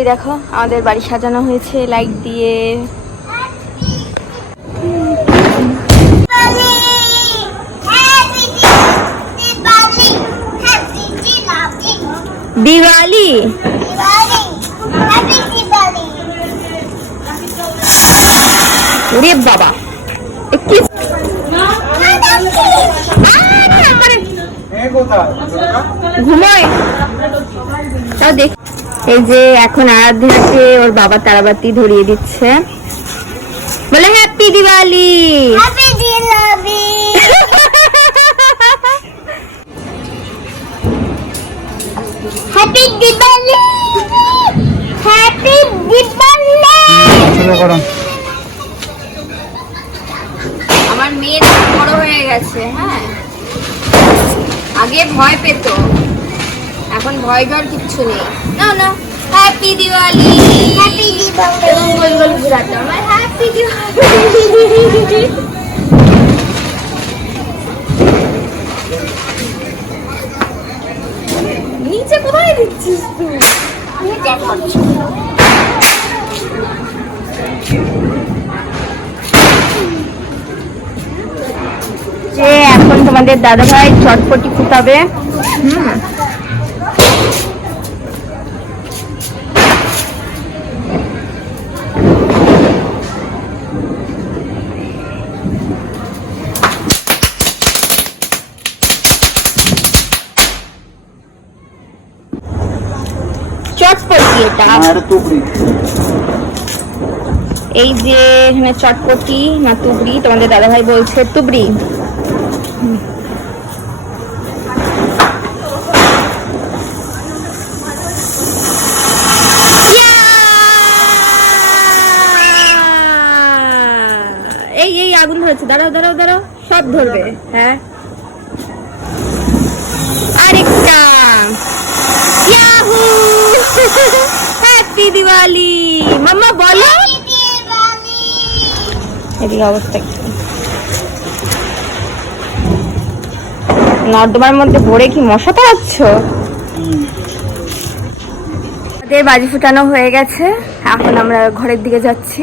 ওই দেখো আমাদের বাড়ি সাজানো হয়েছে লাইট দিয়ে। দিওয়ালি রে বাবা কি ঘুমোয় তাও দেখ। এই যে এখন আরাধ্যাকে ওর বাবা তারাবাতি ধরিয়ে দিচ্ছে, বলে happy Diwali. Happy Diwali. Happy Diwali. Happy Diwali. আমার মেয়ে বড় হয়ে গেছে। হ্যাঁ, আগে ভয় পেত, এখন ভয় ডর কিচ্ছু নেই। না না, হ্যাপি দিওয়ালি। হ্যাপি দিওয়ালি। এবং গোল গোল ঘুরাতে আমার হ্যাপি দিওয়ালি। নিচে কোথায় দিচ্ছিস তুই? যে এখন তোমাদের দাদা ভাই চটপটি ফুটাবে। চটপটি এটা, এই যে এখানে চটপটি না তুবড়ি, তোমাদের দাদা ভাই বলছে তুবড়ি। এই এই আগুন ধরেছে, দাঁড়াও দাঁড়াও দাঁড়াও, সব ধরবে। হ্যাঁ, আরেকটা ইয়াহু। হ্যাপি দিওয়ালি মাম্মা বলো। এদিকে অবস্থা কি, নর্দমার মধ্যে ভরে কি মশা পাচ্ছ? বাজি ফুটানো হয়ে গেছে, এখন আমরা ঘরের দিকে যাচ্ছি।